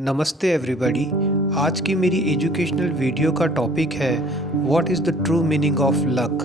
नमस्ते एवरीबॉडी। आज की मेरी एजुकेशनल वीडियो का टॉपिक है what is the true meaning of luck.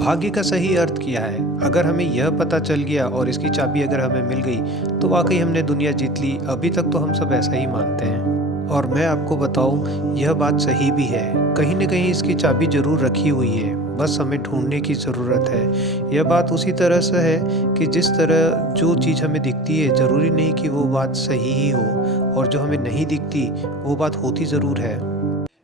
भाग्य का सही अर्थ क्या है। अगर हमें यह पता चल गया और इसकी चाबी अगर हमें मिल गई तो वाकई हमने दुनिया जीत ली। अभी तक तो हम सब ऐसा ही मानते हैं और मैं आपको बताऊं यह बात सही भी है। कहीं न कहीं इसकी चाबी ज़रूर रखी हुई है, बस हमें ढूंढने की ज़रूरत है। यह बात उसी तरह से है कि जिस तरह जो चीज़ हमें दिखती है ज़रूरी नहीं कि वो बात सही ही हो, और जो हमें नहीं दिखती वो बात होती ज़रूर है।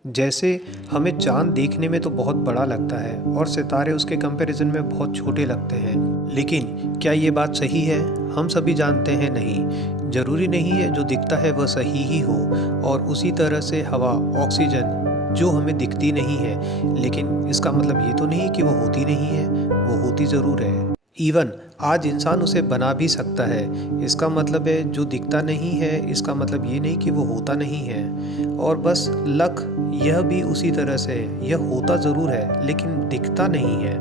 जैसे हमें चाँद देखने में तो बहुत बड़ा लगता है और सितारे उसके कंपैरिजन में बहुत छोटे लगते हैं, लेकिन क्या ये बात सही है? हम सभी जानते हैं नहीं। ज़रूरी नहीं है जो दिखता है वह सही ही हो। और उसी तरह से हवा, ऑक्सीजन जो हमें दिखती नहीं है, लेकिन इसका मतलब ये तो नहीं कि वो होती नहीं है, वो होती ज़रूर है। इवन आज इंसान उसे बना भी सकता है। इसका मतलब है जो दिखता नहीं है, इसका मतलब ये नहीं कि वो होता नहीं है। और बस लक यह भी उसी तरह से है, यह होता ज़रूर है लेकिन दिखता नहीं है।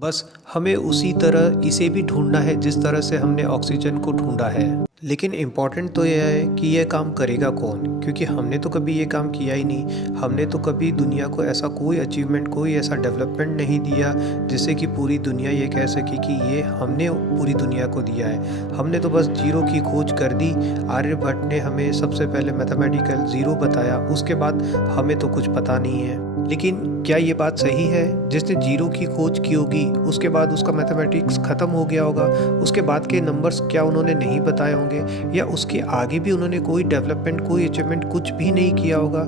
बस हमें उसी तरह इसे भी ढूंढना है जिस तरह से हमने ऑक्सीजन को ढूंढा है। लेकिन इम्पॉर्टेंट तो यह है कि यह काम करेगा कौन, क्योंकि हमने तो कभी ये काम किया ही नहीं। हमने तो कभी दुनिया को ऐसा कोई अचीवमेंट, कोई ऐसा डेवलपमेंट नहीं दिया जिससे कि पूरी दुनिया ये कह सके कि ये हमने पूरी दुनिया को दिया है। हमने तो बस जीरो की खोज कर दी। आर्यभट्ट ने हमें सबसे पहले मैथमेटिकल ज़ीरो बताया, उसके बाद हमें तो कुछ पता नहीं है। लेकिन क्या ये बात सही है? जिसने जीरो की खोज की होगी उसके बाद उसका मैथमेटिक्स ख़त्म हो गया होगा, उसके बाद के नंबर्स क्या उन्होंने नहीं बताए होंगे, या उसके आगे भी उन्होंने कोई डेवलपमेंट, कोई अचीवमेंट कुछ भी नहीं किया होगा।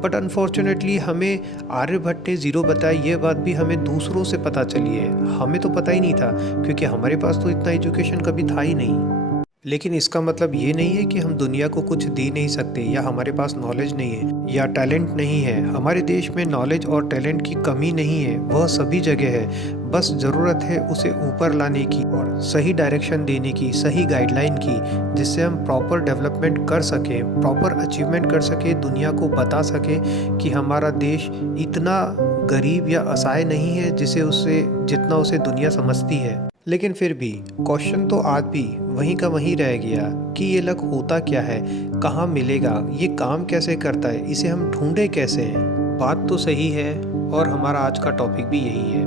बट अनफॉर्चुनेटली हमें आर्यभट्ट ने ज़ीरो बताया, ये बात भी हमें दूसरों से पता चली है। हमें तो पता ही नहीं था क्योंकि हमारे पास तो इतना एजुकेशन कभी था ही नहीं। लेकिन इसका मतलब ये नहीं है कि हम दुनिया को कुछ दे नहीं सकते, या हमारे पास नॉलेज नहीं है या टैलेंट नहीं है। हमारे देश में नॉलेज और टैलेंट की कमी नहीं है, वह सभी जगह है। बस ज़रूरत है उसे ऊपर लाने की और सही डायरेक्शन देने की, सही गाइडलाइन की, जिससे हम प्रॉपर डेवलपमेंट कर सकें, प्रॉपर अचीवमेंट कर सकें, दुनिया को बता सकें कि हमारा देश इतना गरीब या असहाय नहीं है जितना उसे दुनिया समझती है। लेकिन फिर भी क्वेश्चन तो आज भी वहीं का वहीं रह गया कि ये लक होता क्या है, कहाँ मिलेगा, ये काम कैसे करता है, इसे हम ढूंढे कैसे हैं। बात तो सही है और हमारा आज का टॉपिक भी यही है।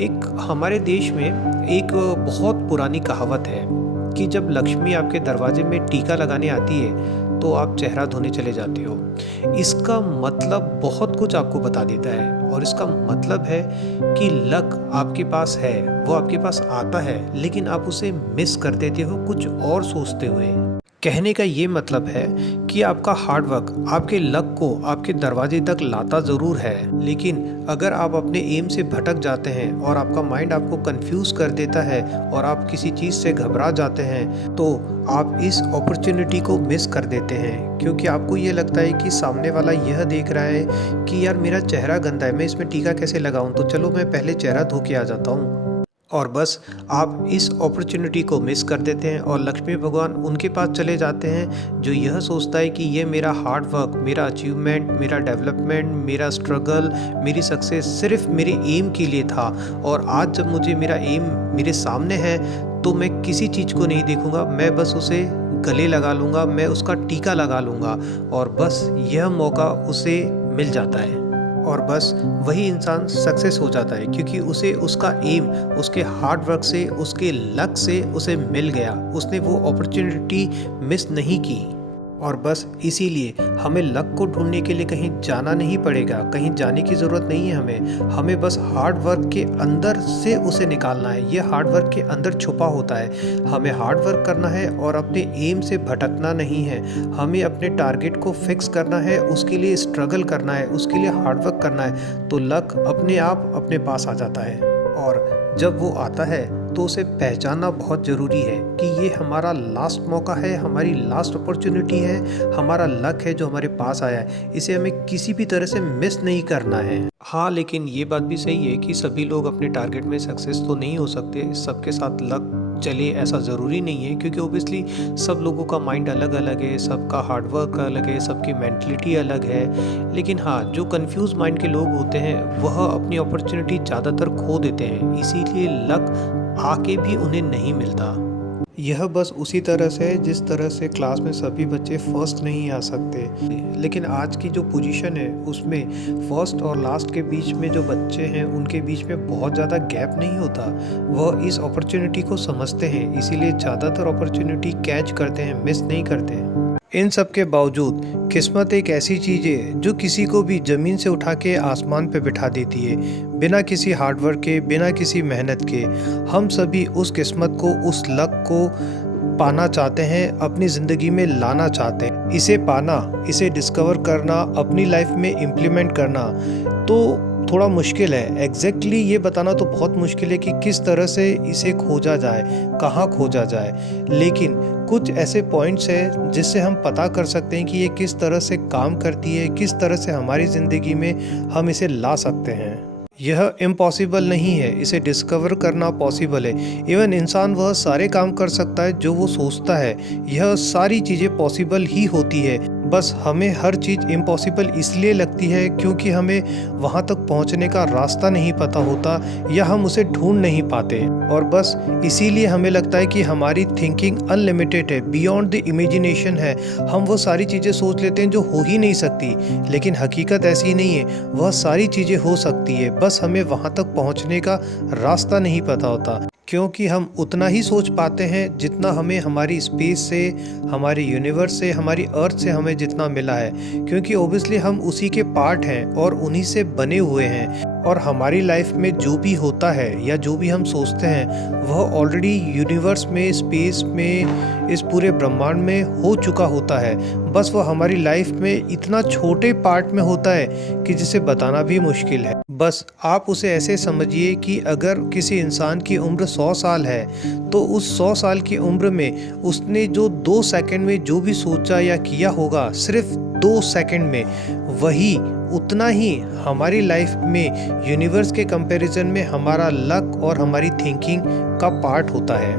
एक हमारे देश में एक बहुत पुरानी कहावत है कि जब लक्ष्मी आपके दरवाजे में टीका लगाने आती है तो आप चेहरा धोने चले जाते हो। इसका मतलब बहुत कुछ आपको बता देता है, और इसका मतलब है कि लक आपके पास है, वो आपके पास आता है, लेकिन आप उसे मिस कर देते हो कुछ और सोचते हुए। कहने का ये मतलब है कि आपका हार्ड वर्क आपके लक को आपके दरवाजे तक लाता ज़रूर है, लेकिन अगर आप अपने एम से भटक जाते हैं और आपका माइंड आपको कंफ्यूज कर देता है और आप किसी चीज़ से घबरा जाते हैं, तो आप इस अपॉर्चुनिटी को मिस कर देते हैं। क्योंकि आपको ये लगता है कि सामने वाला यह देख रहा है कि यार मेरा चेहरा गंदा है, मैं इसमें टीका कैसे लगाऊं, तो चलो मैं पहले चेहरा धो के आ जाता हूँ। और बस आप इस अपॉर्चुनिटी को मिस कर देते हैं और लक्ष्मी भगवान उनके पास चले जाते हैं जो यह सोचता है कि ये मेरा हार्ड वर्क, मेरा अचीवमेंट, मेरा डेवलपमेंट, मेरा स्ट्रगल, मेरी सक्सेस सिर्फ मेरे एम के लिए था। और आज जब मुझे मेरा एम मेरे सामने है तो मैं किसी चीज़ को नहीं देखूंगा, मैं बस उसे गले लगा लूँगा, मैं उसका टीका लगा लूँगा, और बस यह मौका उसे मिल जाता है। और बस वही इंसान सक्सेस हो जाता है क्योंकि उसे उसका एम, उसके हार्ड वर्क से, उसके लक से उसे मिल गया। उसने वो अपॉर्चुनिटी मिस नहीं की। और बस इसीलिए हमें लक को ढूंढने के लिए कहीं जाना नहीं पड़ेगा, कहीं जाने की ज़रूरत नहीं है हमें बस हार्ड वर्क के अंदर से उसे निकालना है। ये हार्ड वर्क के अंदर छुपा होता है। हमें हार्ड वर्क करना है और अपने एम से भटकना नहीं है। हमें अपने टारगेट को फिक्स करना है, उसके लिए स्ट्रगल करना है, उसके लिए हार्ड वर्क करना है, तो लक अपने आप अपने पास आ जाता है। और जब वो आता है तो उसे पहचानना बहुत ज़रूरी है कि ये हमारा लास्ट मौका है, हमारी लास्ट अपॉर्चुनिटी है, हमारा लक है जो हमारे पास आया है। इसे हमें किसी भी तरह से मिस नहीं करना है। हाँ, लेकिन ये बात भी सही है कि सभी लोग अपने टारगेट में सक्सेस तो नहीं हो सकते, सबके साथ लक चले ऐसा ज़रूरी नहीं है, क्योंकि ओबियसली सब लोगों का माइंड अलग अलग है, सबका हार्डवर्क अलग है, सबकी मेंटलिटी अलग है। लेकिन हाँ, जो कंफ्यूज माइंड के लोग होते हैं वह अपनी अपॉर्चुनिटी ज़्यादातर खो देते हैं, इसीलिए लक आके भी उन्हें नहीं मिलता। यह बस उसी तरह से है जिस तरह से क्लास में सभी बच्चे फर्स्ट नहीं आ सकते, लेकिन आज की जो पोजीशन है उसमें फर्स्ट और लास्ट के बीच में जो बच्चे हैं उनके बीच में बहुत ज़्यादा गैप नहीं होता। वह इस अपॉर्चुनिटी को समझते हैं, इसीलिए ज़्यादातर अपॉर्चुनिटी कैच करते हैं, मिस नहीं करते हैं। इन सब के बावजूद किस्मत एक ऐसी चीज़ है जो किसी को भी ज़मीन से उठा के आसमान पे बिठा देती है, बिना किसी हार्डवर्क के, बिना किसी मेहनत के। हम सभी उस किस्मत को, उस लक को पाना चाहते हैं, अपनी ज़िंदगी में लाना चाहते हैं। इसे पाना, इसे डिस्कवर करना, अपनी लाइफ में इम्प्लीमेंट करना तो थोड़ा मुश्किल है। एग्जैक्टली ये बताना तो बहुत मुश्किल है कि किस तरह से इसे खोजा जाए, कहाँ खोजा जाए, लेकिन कुछ ऐसे पॉइंट्स हैं जिससे हम पता कर सकते हैं कि ये किस तरह से काम करती है, किस तरह से हमारी ज़िंदगी में हम इसे ला सकते हैं। यह इम्पॉसिबल नहीं है, इसे डिस्कवर करना पॉसिबल है। इवन इंसान वह सारे काम कर सकता है जो वो सोचता है। यह सारी चीज़ें पॉसिबल ही होती है, बस हमें हर चीज़ इम्पॉसिबल इसलिए लगती है क्योंकि हमें वहाँ तक पहुँचने का रास्ता नहीं पता होता या हम उसे ढूंढ नहीं पाते। और बस इसीलिए हमें लगता है कि हमारी थिंकिंग अनलिमिटेड है, बियॉन्ड द इमेजिनेशन है। हम वो सारी चीज़ें सोच लेते हैं जो हो ही नहीं सकती, लेकिन हकीकत ऐसी नहीं है। वह सारी चीज़ें हो सकती है, बस हमें वहाँ तक पहुँचने का रास्ता नहीं पता होता। क्योंकि हम उतना ही सोच पाते हैं जितना हमें हमारी स्पेस से, हमारे यूनिवर्स से, हमारी अर्थ से हमें जितना मिला है, क्योंकि ओबियसली हम उसी के पार्ट हैं और उन्हीं से बने हुए हैं। और हमारी लाइफ में जो भी होता है या जो भी हम सोचते हैं वह ऑलरेडी यूनिवर्स में, स्पेस में, इस पूरे ब्रह्मांड में हो चुका होता है। बस वह हमारी लाइफ में इतना छोटे पार्ट में होता है कि जिसे बताना भी मुश्किल है। बस आप उसे ऐसे समझिए कि अगर किसी इंसान की उम्र 100 साल है तो उस 100 साल की उम्र में उसने जो 2 सेकंड में जो भी सोचा या किया होगा, सिर्फ 2 सेकंड में, वही उतना ही हमारी लाइफ में यूनिवर्स के कंपैरिजन में हमारा लक और हमारी थिंकिंग का पार्ट होता है।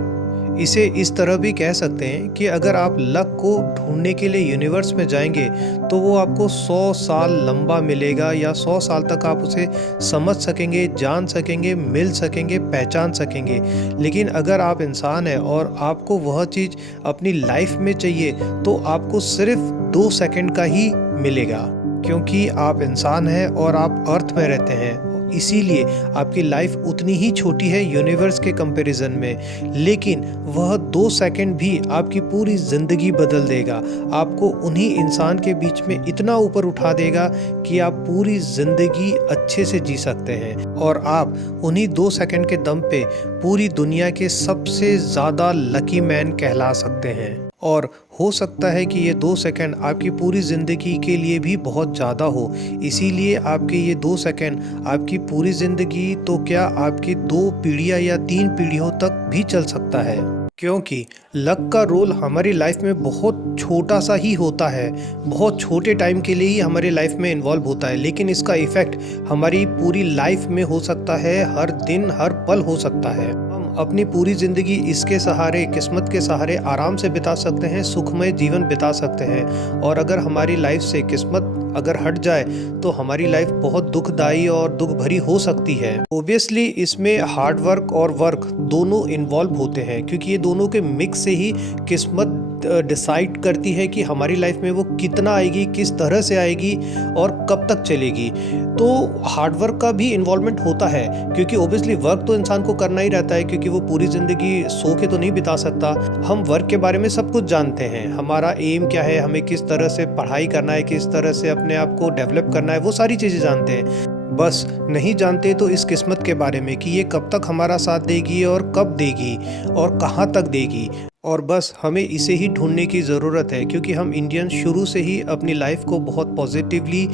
इसे इस तरह भी कह सकते हैं कि अगर आप लक को ढूंढने के लिए यूनिवर्स में जाएंगे तो वो आपको 100 साल लंबा मिलेगा, या 100 साल तक आप उसे समझ सकेंगे, जान सकेंगे, मिल सकेंगे, पहचान सकेंगे। लेकिन अगर आप इंसान हैं और आपको वह चीज़ अपनी लाइफ में चाहिए तो आपको सिर्फ 2 सेकंड का ही मिलेगा, क्योंकि आप इंसान हैं और आप अर्थ में रहते हैं। इसीलिए आपकी लाइफ उतनी ही छोटी है यूनिवर्स के कंपैरिजन में, लेकिन वह 2 सेकंड भी आपकी पूरी ज़िंदगी बदल देगा। आपको उन्हीं इंसान के बीच में इतना ऊपर उठा देगा कि आप पूरी ज़िंदगी अच्छे से जी सकते हैं, और आप उन्हीं 2 सेकंड के दम पे पूरी दुनिया के सबसे ज़्यादा लकी मैन कहला सकते हैं। और हो सकता है कि ये 2 सेकंड आपकी पूरी ज़िंदगी के लिए भी बहुत ज़्यादा हो। इसीलिए आपके ये 2 सेकंड आपकी पूरी ज़िंदगी तो क्या, आपकी 2 पीढ़ियाँ या 3 पीढ़ियों तक भी चल सकता है। क्योंकि लक का रोल हमारी लाइफ में बहुत छोटा सा ही होता है, बहुत छोटे टाइम के लिए ही हमारी लाइफ में इन्वॉल्व होता है, लेकिन इसका इफ़ेक्ट हमारी पूरी लाइफ में हो सकता है, हर दिन, हर पल हो सकता है। हम अपनी पूरी ज़िंदगी इसके सहारे, किस्मत के सहारे आराम से बिता सकते हैं, सुखमय जीवन बिता सकते हैं। और अगर हमारी लाइफ से किस्मत अगर हट जाए तो हमारी लाइफ बहुत दुखदाई और दुख भरी हो सकती है। ओबियसली इसमें हार्ड वर्क और वर्क दोनों इन्वॉल्व होते हैं, क्योंकि ये दोनों के मिक्स से ही किस्मत डिसाइड करती है कि हमारी लाइफ में वो कितना आएगी, किस तरह से आएगी और कब तक चलेगी। तो हार्ड वर्क का भी इन्वॉल्वमेंट होता है, क्योंकि ओबियसली वर्क तो इंसान को करना ही रहता है, क्योंकि वो पूरी ज़िंदगी सो के तो नहीं बिता सकता। हम वर्क के बारे में सब कुछ जानते हैं, हमारा एम क्या है, हमें किस तरह से पढ़ाई करना है, किस तरह से अपने आप को डेवलप करना है, वो सारी चीज़ें जानते हैं। बस नहीं जानते तो इस किस्मत के बारे में कि ये कब तक हमारा साथ देगी और कब देगी और कहाँ तक देगी। और बस हमें इसे ही ढूंढने की ज़रूरत है, क्योंकि हम इंडियन शुरू से ही अपनी लाइफ को बहुत पॉजिटिवली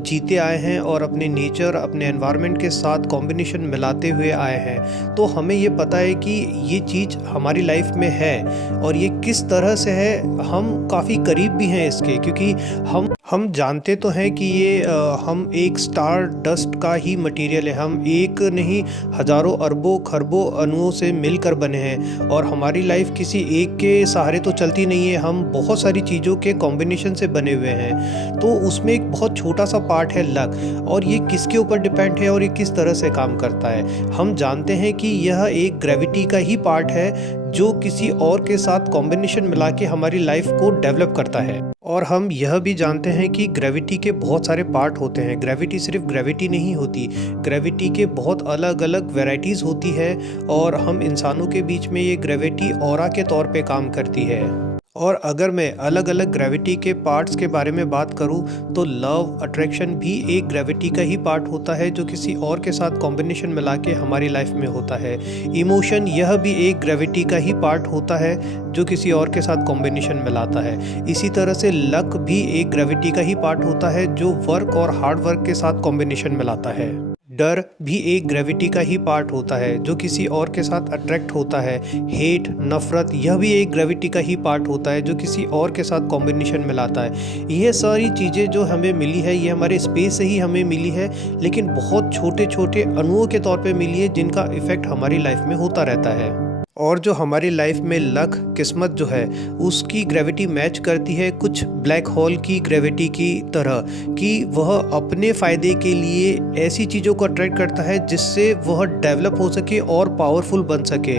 जीते आए हैं और अपने नेचर, अपने एनवायरनमेंट के साथ कॉम्बिनेशन मिलाते हुए आए हैं। तो हमें ये पता है कि ये चीज़ हमारी लाइफ में है और ये किस तरह से है। हम काफ़ी करीब भी हैं इसके, क्योंकि हम जानते तो हैं कि ये हम एक स्टार डस्ट का ही मटेरियल है। हम एक नहीं, हज़ारों अरबों खरबों अणुओं से मिलकर बने हैं, और हमारी लाइफ किसी एक के सहारे तो चलती नहीं है। हम बहुत सारी चीज़ों के कॉम्बिनेशन से बने हुए हैं। तो उसमें एक बहुत छोटा सा पार्ट है लक, और ये किसके ऊपर डिपेंड है और ये किस तरह से काम करता है। हम जानते हैं कि यह एक ग्रेविटी का ही पार्ट है जो किसी और के साथ कॉम्बिनेशन मिला के हमारी लाइफ को डेवलप करता है। और हम यह भी जानते हैं कि ग्रेविटी के बहुत सारे पार्ट होते हैं। ग्रेविटी सिर्फ ग्रेविटी नहीं होती, ग्रेविटी के बहुत अलग अलग वैरायटीज़ होती है और हम इंसानों के बीच में ये ग्रेविटी ऑरा के तौर पे काम करती है। और अगर मैं अलग अलग ग्रेविटी के पार्ट्स के बारे में बात करूं तो लव, अट्रैक्शन भी एक ग्रेविटी का ही पार्ट होता है जो किसी और के साथ कॉम्बिनेशन मिला के हमारी लाइफ में होता है। इमोशन, यह भी एक ग्रेविटी का ही पार्ट होता है जो किसी और के साथ कॉम्बिनेशन मिलाता है। इसी तरह से लक भी एक ग्रेविटी का ही पार्ट होता है जो वर्क और हार्ड वर्क के साथ कॉम्बिनेशन मिलाता है। डर भी एक ग्रेविटी का ही पार्ट होता है जो किसी और के साथ अट्रैक्ट होता है। हेट, नफरत, यह भी एक ग्रेविटी का ही पार्ट होता है जो किसी और के साथ कॉम्बिनेशन मिलाता है। यह सारी चीज़ें जो हमें मिली है ये हमारे स्पेस से ही हमें मिली है, लेकिन बहुत छोटे छोटे अणुओं के तौर पे मिली है जिनका इफेक्ट हमारी लाइफ में होता रहता है। और जो हमारी लाइफ में लक, किस्मत जो है उसकी ग्रेविटी मैच करती है कुछ ब्लैक होल की ग्रेविटी की तरह, कि वह अपने फ़ायदे के लिए ऐसी चीज़ों को अट्रैक्ट करता है जिससे वह डेवलप हो सके और पावरफुल बन सके।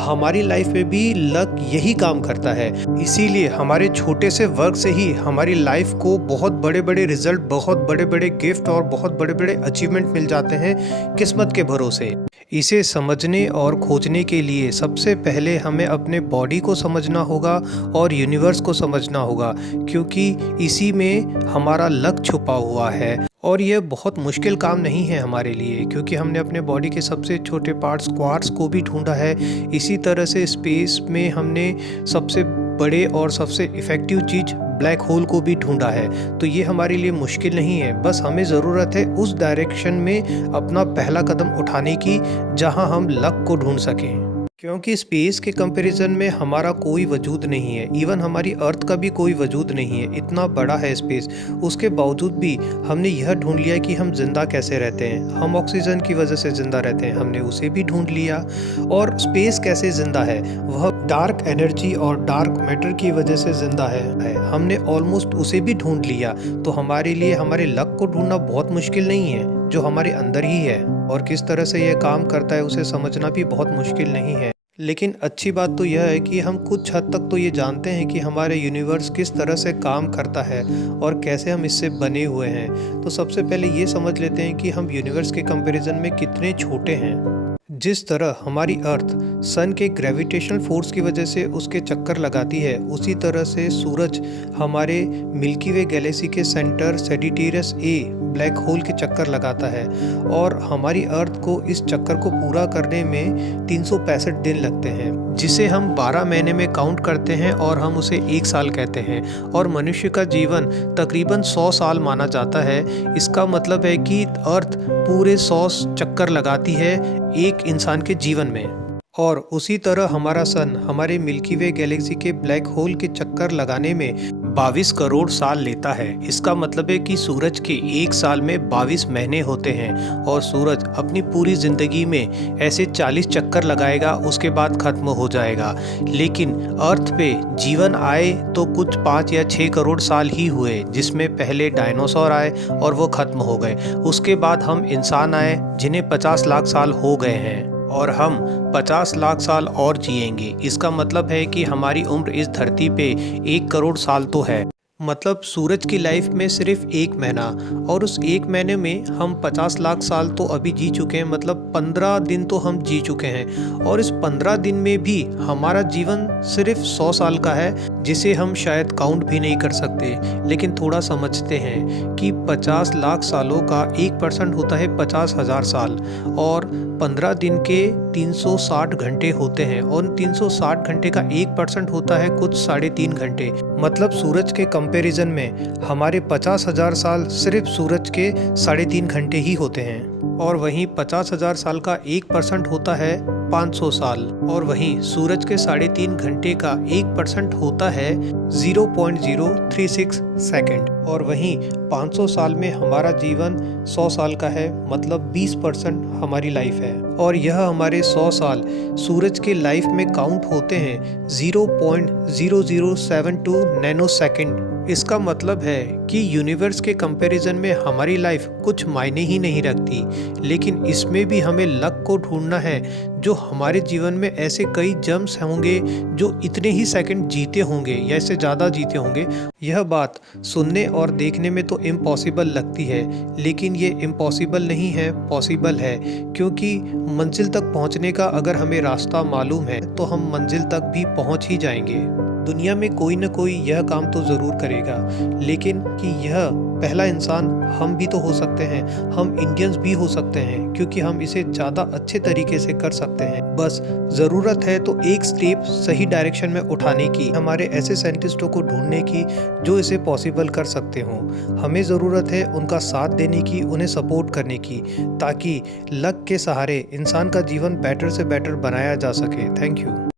हमारी लाइफ में भी लक यही काम करता है। इसीलिए हमारे छोटे से वर्क से ही हमारी लाइफ को बहुत बड़े बड़े रिजल्ट, बहुत बड़े बड़े गिफ्ट और बहुत बड़े बड़े अचीवमेंट मिल जाते हैं किस्मत के भरोसे। इसे समझने और खोजने के लिए सबसे पहले हमें अपने बॉडी को समझना होगा और यूनिवर्स को समझना होगा, क्योंकि इसी में हमारा लक छुपा हुआ है। और यह बहुत मुश्किल काम नहीं है हमारे लिए, क्योंकि हमने अपने बॉडी के सबसे छोटे पार्ट्स क्वार्ट्स को भी ढूंढा है। इसी तरह से स्पेस में हमने सबसे बड़े और सबसे इफ़ेक्टिव चीज़ ब्लैक होल को भी ढूंढा है। तो ये हमारे लिए मुश्किल नहीं है, बस हमें ज़रूरत है उस डायरेक्शन में अपना पहला कदम उठाने की जहां हम लक को ढूंढ सकें। क्योंकि स्पेस के कंपैरिजन में हमारा कोई वजूद नहीं है, इवन हमारी अर्थ का भी कोई वजूद नहीं है। इतना बड़ा है स्पेस, उसके बावजूद भी हमने यह ढूंढ लिया कि हम जिंदा कैसे रहते हैं। हम ऑक्सीजन की वजह से जिंदा रहते हैं, हमने उसे भी ढूंढ लिया। और स्पेस कैसे जिंदा है, वह डार्क एनर्जी और डार्क मैटर की वजह से जिंदा है। हमने ऑलमोस्ट उसे भी ढूंढ लिया। तो हमारे लिए हमारे लक को ढूंढना बहुत मुश्किल नहीं है, जो हमारे अंदर ही है। और किस तरह से यह काम करता है उसे समझना भी बहुत मुश्किल नहीं है। लेकिन अच्छी बात तो यह है कि हम कुछ हद तक तो ये जानते हैं कि हमारे यूनिवर्स किस तरह से काम करता है और कैसे हम इससे बने हुए हैं। तो सबसे पहले ये समझ लेते हैं कि हम यूनिवर्स के कंपैरिजन में कितने छोटे हैं। जिस तरह हमारी अर्थ सन के ग्रेविटेशनल फोर्स की वजह से उसके चक्कर लगाती है, उसी तरह से सूरज हमारे मिल्की वे गैलेक्सी के centre Sagittarius A black hole के चक्कर लगाता है। और हमारी अर्थ को इस चक्कर को पूरा करने में 365 दिन लगते हैं, जिसे हम 12 महीने में काउंट करते हैं और हम उसे 1 साल कहते हैं। और मनुष्य का जीवन तकरीबन 100 साल माना जाता है। इसका मतलब है कि अर्थ पूरे 100 चक्कर लगाती है एक इंसान के जीवन में। और उसी तरह हमारा सन हमारे मिल्की वे गैलेक्सी के ब्लैक होल के चक्कर लगाने में 22 करोड़ साल लेता है। इसका मतलब है कि सूरज के 1 साल में 22 महीने होते हैं और सूरज अपनी पूरी ज़िंदगी में ऐसे 40 चक्कर लगाएगा, उसके बाद ख़त्म हो जाएगा। लेकिन अर्थ पे जीवन आए तो कुछ 5 या 6 करोड़ साल ही हुए, जिसमें पहले डायनासोर आए और वो ख़त्म हो गए। उसके बाद हम इंसान आए जिन्हें 50 लाख साल हो गए हैं और हम 50 लाख साल और जिएंगे। इसका मतलब है कि हमारी उम्र इस धरती पे 1 करोड़ साल तो है। मतलब सूरज की लाइफ में सिर्फ 1 महीना, और उस 1 महीने में हम 50 लाख साल तो अभी जी चुके हैं। मतलब 15 दिन तो हम जी चुके हैं। और इस 15 दिन में भी हमारा जीवन सिर्फ 100 साल का है, जिसे हम शायद काउंट भी नहीं कर सकते। लेकिन थोड़ा समझते हैं कि 50 लाख सालों का 1% होता है 50,000 साल, और 15 दिन के 360 घंटे होते हैं, और 360 घंटे का 1% होता है कुछ 3.5 घंटे। मतलब सूरज के कंपैरिजन में हमारे 50,000 साल सिर्फ सूरज के 3.5 घंटे ही होते हैं। और वहीं 50,000 साल का 1% होता है 500 साल, और वहीं सूरज के 3.5 घंटे का 1% होता है 0.036 सेकेंड। और वहीं 500 साल में हमारा जीवन 100 साल का है, मतलब 20% हमारी लाइफ है। और यह हमारे 100 साल सूरज के लाइफ में काउंट होते हैं 0.0072 नैनो सेकेंड इसका मतलब है कि यूनिवर्स के कंपैरिजन में हमारी लाइफ कुछ मायने ही नहीं रखती, लेकिन इसमें भी हमें लक को ढूंढना है। जो हमारे जीवन में ऐसे कई जम्स होंगे जो इतने ही सेकंड जीते होंगे या इससे ज़्यादा जीते होंगे। यह बात सुनने और देखने में तो इम्पॉसिबल लगती है, लेकिन ये इम्पॉसिबल नहीं है, पॉसिबल है। क्योंकि मंजिल तक पहुंचने का अगर हमें रास्ता मालूम है तो हम मंजिल तक भी पहुंच ही जाएंगे। दुनिया में कोई न कोई यह काम तो ज़रूर करेगा, लेकिन कि यह पहला इंसान हम भी तो हो सकते हैं, हम इंडियंस भी हो सकते हैं, क्योंकि हम इसे ज़्यादा अच्छे तरीके से कर सकते हैं। बस ज़रूरत है तो एक स्टेप सही डायरेक्शन में उठाने की, हमारे ऐसे साइंटिस्टों को ढूंढने की जो इसे पॉसिबल कर सकते हों। हमें ज़रूरत है उनका साथ देने की, उन्हें सपोर्ट करने की, ताकि लक के सहारे इंसान का जीवन बेटर से बेटर बनाया जा सके। Thank you.